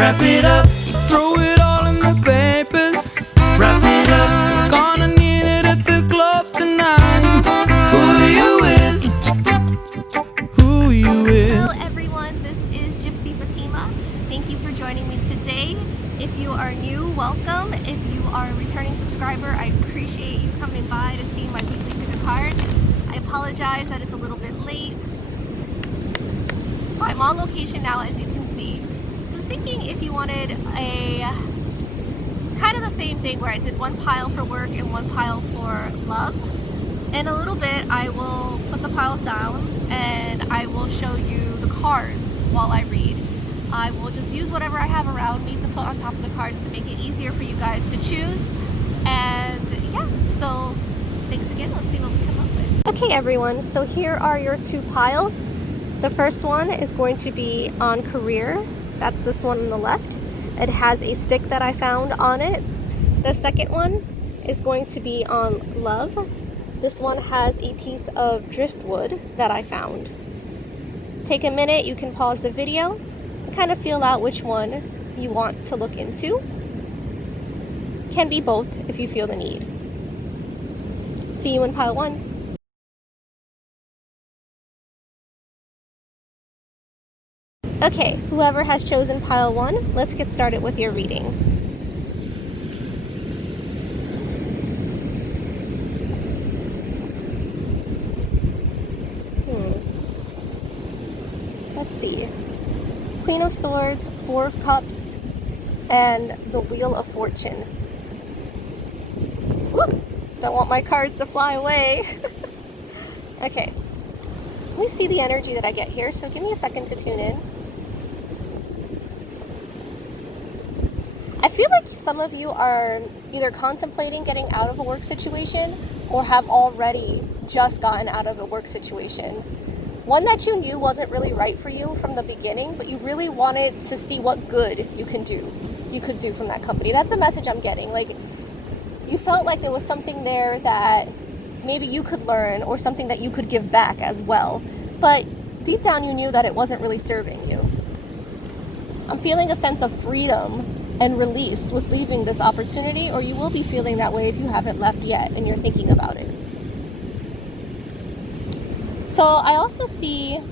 Wrap it up, throw it all in the papers. Wrap it up, gonna need it at the clubs tonight. Who are you with? Who are you with? Hello everyone, this is GypsyFatima. Thank you for joining me today. If you are new, welcome. If you are a returning subscriber, I appreciate you coming by to see my weekly pickacard. I apologize that it's a little bit late. So I'm on location now, as you can see. So I was thinking if you wanted a kind of the same thing where I did one pile for work and one pile for love. In a little bit, I will put the piles down and I will show you the cards while I read. I will just use whatever I have around me to put on top of the cards to make it easier for you guys to choose. And yeah, so thanks again. Let's see what we come up with. Okay everyone, so here are your two piles. The first one is going to be on career. That's this one on the left. It has a stick that I found on it. The second one is going to be on love. This one has a piece of driftwood that I found. Take a minute, you can pause the video and kind of feel out which one you want to look into. Can be both if you feel the need. See you in pile one. Okay, whoever has chosen pile one, let's get started with your reading. Let's see. Queen of Swords, Four of Cups, and the Wheel of Fortune. Whoop! Don't want my cards to fly away. Okay. Let me see the energy that I get here, so give me a second to tune in. I feel like some of you are either contemplating getting out of a work situation or have already just gotten out of a work situation. One that you knew wasn't really right for you from the beginning, but you really wanted to see what good you could do from that company. That's the message I'm getting. Like, you felt like there was something there that maybe you could learn or something that you could give back as well. But deep down you knew that it wasn't really serving you. I'm feeling a sense of freedom and release with leaving this opportunity, or you will be feeling that way if you haven't left yet and you're thinking about it. So I also see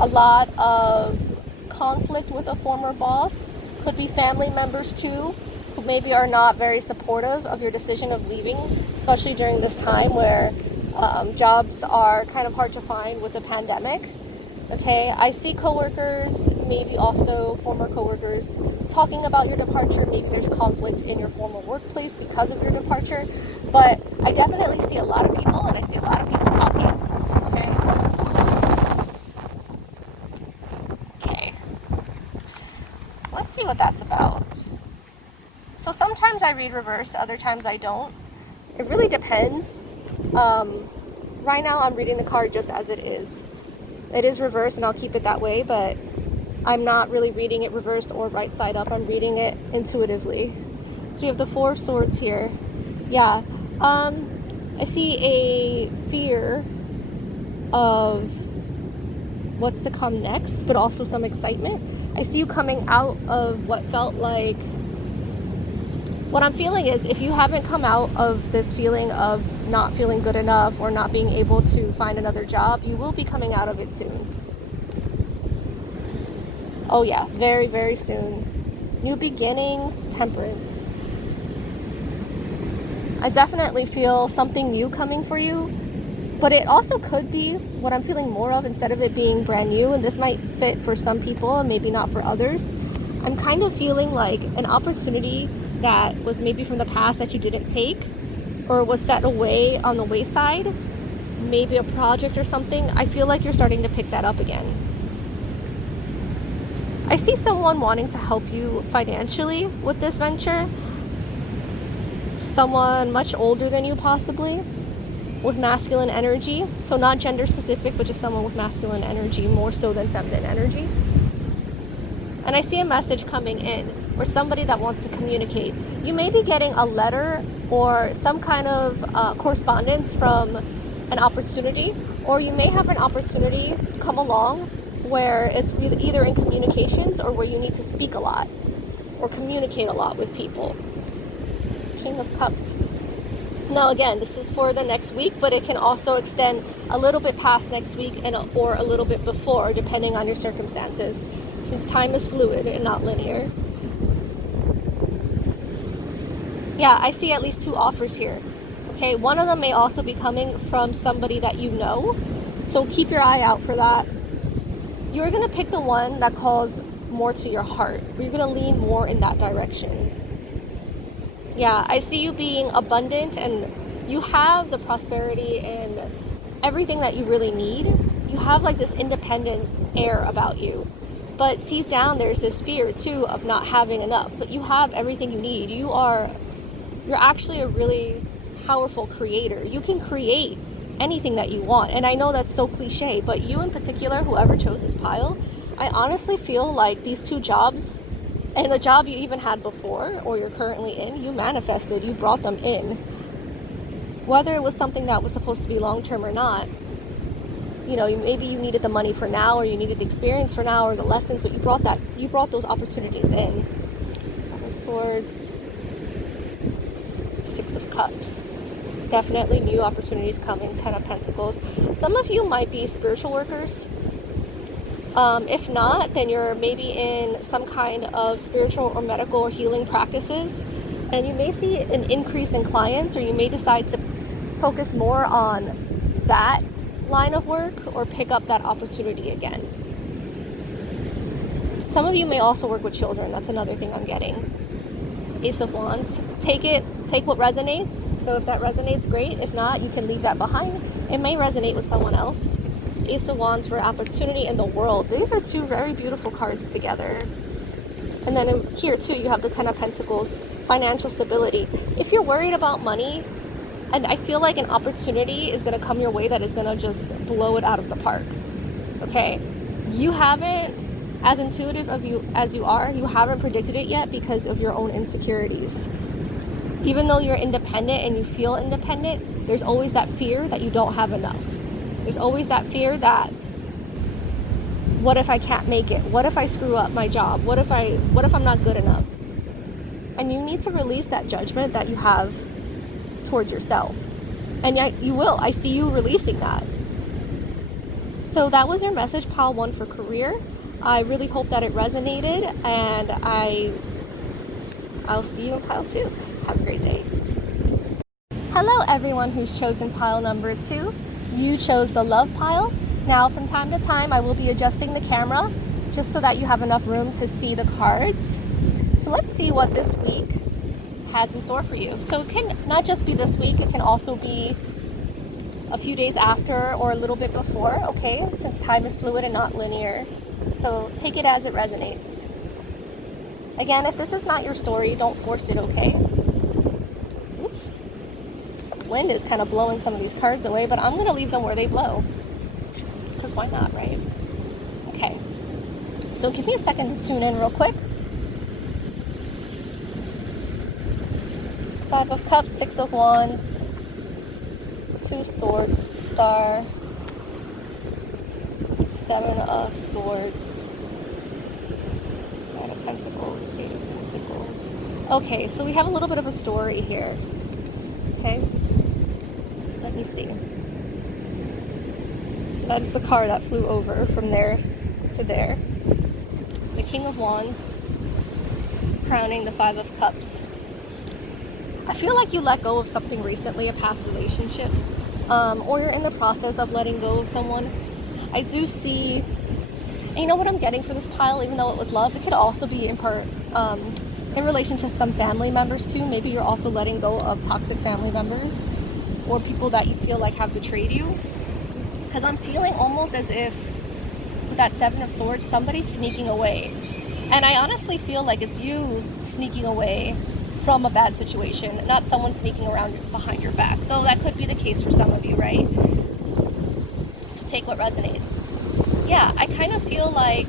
a lot of conflict with a former boss. Could be family members too, who maybe are not very supportive of your decision of leaving, especially during this time where jobs are kind of hard to find with the pandemic. Okay, I see coworkers, maybe also former coworkers, talking about your departure. Maybe there's conflict in your former workplace because of your departure. But I definitely see a lot of people, and I see a lot of people talking. Okay. Let's see what that's about. So sometimes I read reverse, other times I don't. It really depends. Right now I'm reading the card just as it is. It is reversed and I'll keep it that way, but I'm not really reading it reversed or right side up. I'm reading it intuitively. So we have the Four of Swords here. Yeah. I see a fear of what's to come next, but also some excitement. I see you coming out of what felt like... What I'm feeling is, if you haven't come out of this feeling of not feeling good enough or not being able to find another job, you will be coming out of it soon. Oh yeah, very, very soon. New beginnings, Temperance. I definitely feel something new coming for you, but it also could be what I'm feeling more of, instead of it being brand new, and this might fit for some people and maybe not for others. I'm kind of feeling like an opportunity that was maybe from the past that you didn't take or was set away on the wayside, maybe a project or something. I feel like you're starting to pick that up again. I see someone wanting to help you financially with this venture. Someone much older than you, possibly, with masculine energy. So not gender specific, but just someone with masculine energy more so than feminine energy. And I see a message coming in, or somebody that wants to communicate. You may be getting a letter or some kind of correspondence from an opportunity, or you may have an opportunity come along where it's either in communications or where you need to speak a lot or communicate a lot with people. King of Cups. Now again, this is for the next week, but it can also extend a little bit past next week or a little bit before, depending on your circumstances, since time is fluid and not linear. Yeah, I see at least 2 offers here. Okay, one of them may also be coming from somebody that you know, so keep your eye out for that. You're going to pick the one that calls more to your heart. You're going to lean more in that direction. Yeah, I see you being abundant, and you have the prosperity and everything that you really need. You have like this independent air about you. But deep down there's this fear too of not having enough. But you have everything you need. You're actually a really powerful creator. You can create anything that you want. And I know that's so cliche, but you in particular, whoever chose this pile, I honestly feel like these 2 jobs, and the job you even had before or you're currently in, you manifested, you brought them in. Whether it was something that was supposed to be long-term or not, you know, maybe you needed the money for now, or you needed the experience for now, or the lessons, but you brought those opportunities in. 7 of Swords, 6 of Cups. Definitely new opportunities coming. 10 of Pentacles. Some of you might be spiritual workers. If not, then you're maybe in some kind of spiritual or medical or healing practices, and you may see an increase in clients, or you may decide to focus more on that line of work or pick up that opportunity again. Some of you may also work with children. That's another thing I'm getting. Ace of Wands. Take what resonates. So if that resonates, great. If not, you can leave that behind. It may resonate with someone else. Ace of Wands for opportunity in the world. These are 2 very beautiful cards together. And then here too, you have the 10 of Pentacles, financial stability. If you're worried about money, and I feel like an opportunity is going to come your way that is going to just blow it out of the park. Okay? You haven't, as intuitive as you are, you haven't predicted it yet because of your own insecurities. Even though you're independent and you feel independent, there's always that fear that you don't have enough. There's always that fear that, what if I can't make it? What if I screw up my job? What if I'm not good enough? And you need to release that judgment that you have towards yourself. And yet you will. I see you releasing that. So that was your message, pile 1 for career. I really hope that it resonated, and I'll see you in pile 2. Have a great day. Hello everyone who's chosen pile number 2. You chose the love pile. Now from time to time I will be adjusting the camera just so that you have enough room to see the cards. So let's see what this week has in store for you. So it can not just be this week, it can also be a few days after or a little bit before, okay? Since time is fluid and not linear. So take it as it resonates. Again, if this is not your story, don't force it, okay? Oops. Wind is kind of blowing some of these cards away, but I'm going to leave them where they blow. Because why not, right? Okay. So give me a second to tune in real quick. 5 of Cups, 6 of Wands, 2 Swords, Star, 7 of Swords, 9 of Pentacles, 8 of Pentacles. Okay, so we have a little bit of a story here. Okay. Let me see. That is the car that flew over from there to there. The King of Wands, crowning the 5 of Cups. I feel like you let go of something recently, a past relationship, or you're in the process of letting go of someone. I do see, and you know what I'm getting for this pile, even though it was love, it could also be in part in relation to some family members too. Maybe you're also letting go of toxic family members or people that you feel like have betrayed you. Because I'm feeling almost as if with that 7 of Swords, somebody's sneaking away. And I honestly feel like it's you sneaking away from a bad situation, not someone sneaking around behind your back. Though that could be the case for some of you, right? So take what resonates. Yeah, I kind of feel like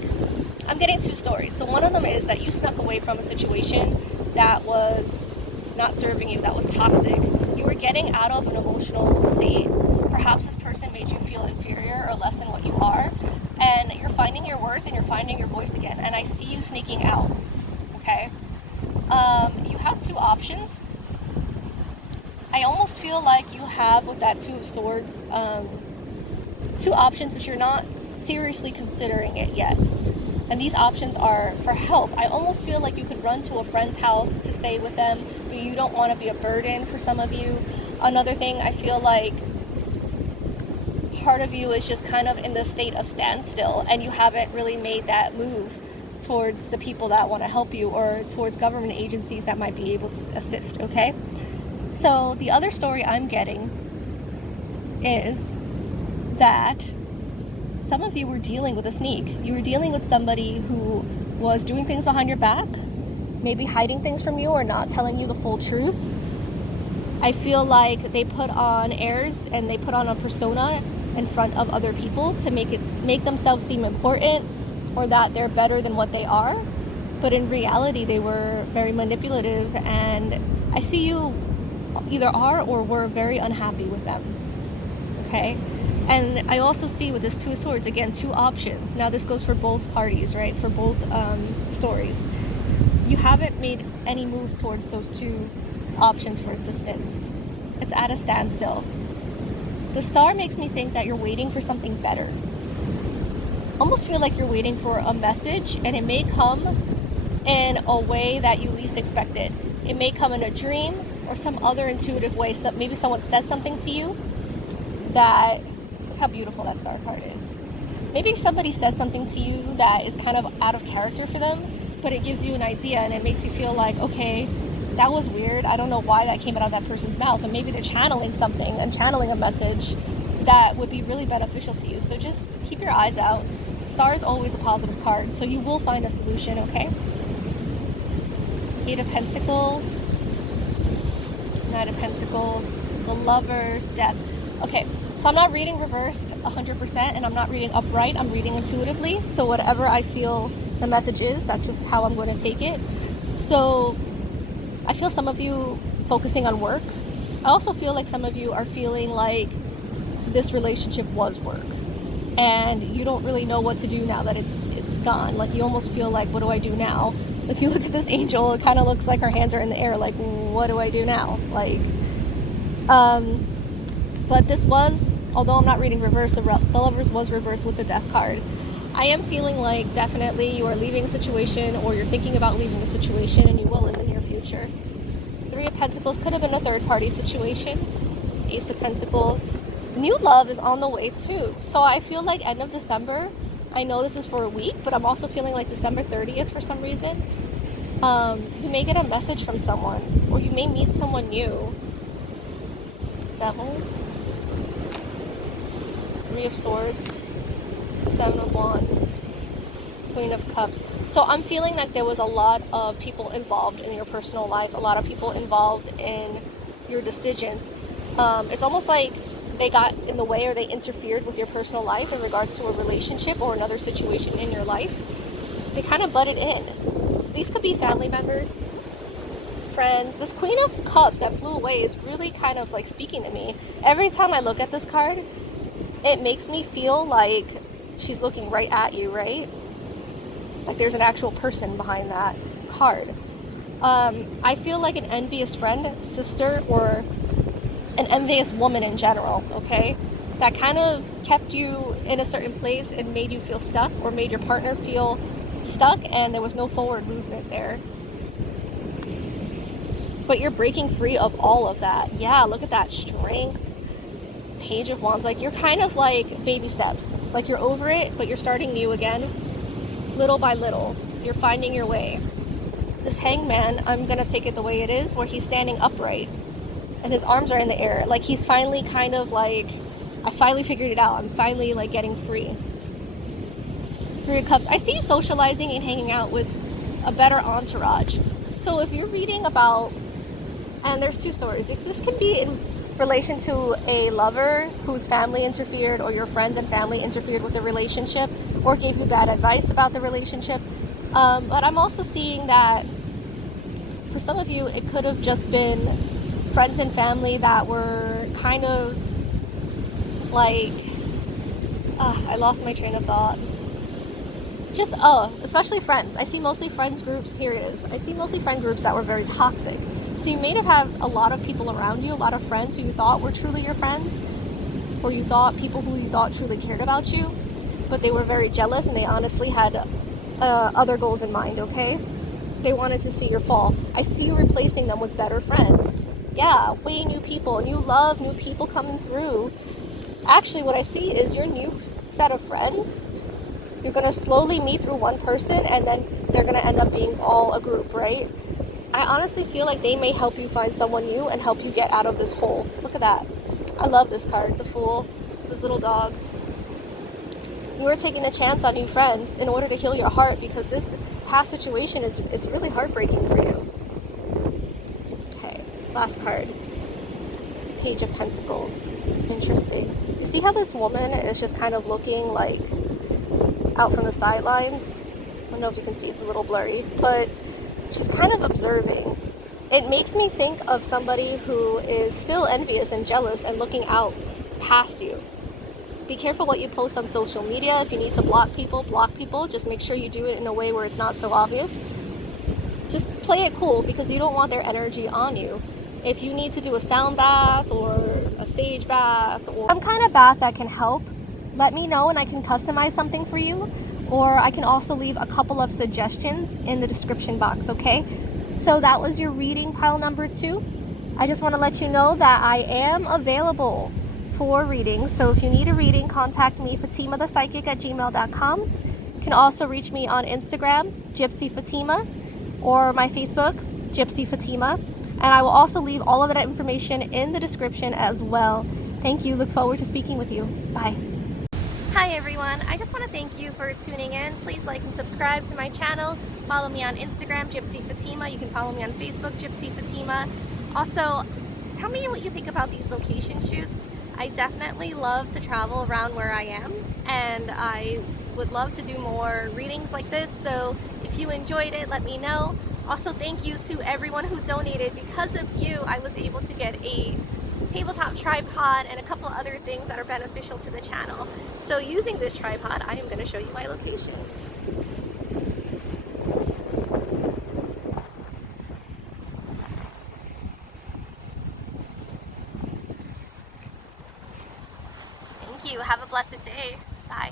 I'm getting 2 stories. So one of them is that you snuck away from a situation that was not serving you, that was toxic. You were getting out of an emotional state. Perhaps this person made you feel inferior or less than what you are, and you're finding finding your worth and you're finding your voice again. And I see you sneaking out, okay? You have two options. I almost feel like you have, with that Two of Swords, two options, but you're not seriously considering it yet. And these options are for help. I almost feel like you could run to a friend's house to stay with them. You don't want to be a burden for some of you. Another thing, I feel like part of you is just kind of in the state of standstill, and you haven't really made that move towards the people that want to help you, or towards government agencies that might be able to assist, okay? So the other story I'm getting is that some of you were dealing with a sneak. You were dealing with somebody who was doing things behind your back, maybe hiding things from you or not telling you the full truth. I feel like they put on airs and they put on a persona in front of other people to make themselves seem important, or that they're better than what they are. But in reality, they were very manipulative, and I see you either are or were very unhappy with them, okay? And I also see with this Two of Swords, again, two options. Now this goes for both parties, right? For both stories. You haven't made any moves towards those two options for assistance. It's at a standstill. The star makes me think that you're waiting for something better. Almost feel like you're waiting for a message, and it may come in a way that you least expect it. It may come in a dream or some other intuitive way. So maybe someone says something to you that, look how beautiful that star card is. Maybe somebody says something to you that is kind of out of character for them, but it gives you an idea, and it makes you feel like, okay, that was weird. I don't know why that came out of that person's mouth, and maybe they're channeling something and channeling a message that would be really beneficial to you. So just keep your eyes out. Star is always a positive card, so you will find a solution, okay? Eight of Pentacles, Knight of Pentacles, the Lovers, Death. Okay, so I'm not reading reversed 100%, and I'm not reading upright. I'm reading intuitively, so whatever I feel the message is, that's just how I'm going to take it. So I feel some of you focusing on work. I also feel like some of you are feeling like this relationship was work, and you don't really know what to do now that it's gone. Like, you almost feel like, what do I do now? If you look at this angel, it kind of looks like her hands are in the air, like, what do I do now? Like, but this was, although I'm not reading reverse, the Lovers was reversed with the Death card. I am feeling like definitely you are leaving a situation, or you're thinking about leaving a situation, and you will in the near future. Three of Pentacles could have been a third party situation. Ace of Pentacles. New love is on the way too. So I feel like end of December, I know this is for a week, but I'm also feeling like December 30th for some reason. You may get a message from someone, or you may meet someone new. Devil. Three of Swords. Seven of Wands. Queen of Cups. So I'm feeling like there was a lot of people involved in your personal life, a lot of people involved in your decisions. It's almost like they got in the way, or they interfered with your personal life in regards to a relationship or another situation in your life. They kind of butted in. So these could be family members, friends. This Queen of Cups that flew away is really kind of like speaking to me. Every time I look at this card, it makes me feel like she's looking right at you, right? Like there's an actual person behind that card. I feel like an envious friend, sister, or an envious woman in general, okay? That kind of kept you in a certain place and made you feel stuck, or made your partner feel stuck, and there was no forward movement there. But you're breaking free of all of that. Yeah, look at that strength. Page of Wands. Like, you're kind of like baby steps. Like, you're over it, but you're starting new again. Little by little. You're finding your way. This Hangman, I'm going to take it the way it is, where he's standing upright and his arms are in the air. Like, he's finally kind of like, I finally figured it out. I'm finally like getting free. Three of Cups. I see you socializing and hanging out with a better entourage. So if you're reading about, and there's two stories. If this can be in relation to a lover whose family interfered, or your friends and family interfered with the relationship, or gave you bad advice about the relationship. But I'm also seeing that for some of you, it could have just been friends and family that were kind of like, I lost my train of thought. just, especially friends. I see mostly friends groups. Here it is. I see mostly friend groups that were very toxic. So you may have had a lot of people around you, a lot of friends who you thought were truly your friends, or you thought people who you thought truly cared about you, but they were very jealous and they honestly had other goals in mind, okay? They wanted to see your fall. I see you replacing them with better friends. Yeah, way new people, and you love new people coming through. Actually, what I see is your new set of friends. You're going to slowly meet through one person, and then they're going to end up being all a group, right? I honestly feel like they may help you find someone new and help you get out of this hole. Look at that. I love this card, the Fool, this little dog. You are taking a chance on new friends in order to heal your heart, because this past situation it's really heartbreaking for you. Okay, last card. Page of Pentacles. Interesting. You see how this woman is just kind of looking like out from the sidelines? I don't know if you can see, it's a little blurry, but she's kind of observing. It makes me think of somebody who is still envious and jealous and looking out past you. Be careful what you post on social media. If you need to block people, block people. Just make sure you do it in a way where it's not so obvious. Just play it cool, because you don't want their energy on you. If you need to do a sound bath or a sage bath or some kind of bath that can help, let me know and I can customize something for you. Or I can also leave a couple of suggestions in the description box, okay? So that was your reading, pile number 2. I just want to let you know that I am available for readings. So if you need a reading, contact me, FatimaThePsychic@gmail.com. You can also reach me on Instagram, GypsyFatima, or my Facebook, GypsyFatima. And I will also leave all of that information in the description as well. Thank you. Look forward to speaking with you. Bye. Hi everyone. I just want to thank you for tuning in. Please like and subscribe to my channel. Follow me on Instagram, GypsyFatima. You can follow me on Facebook, GypsyFatima. Also, tell me what you think about these location shoots. I definitely love to travel around where I am, and I would love to do more readings like this. So if you enjoyed it, let me know. Also, thank you to everyone who donated. Because of you, I was able to get a tabletop tripod and a couple other things that are beneficial to the channel. So using this tripod, I am going to show you my location. Thank you. Have a blessed day. Bye.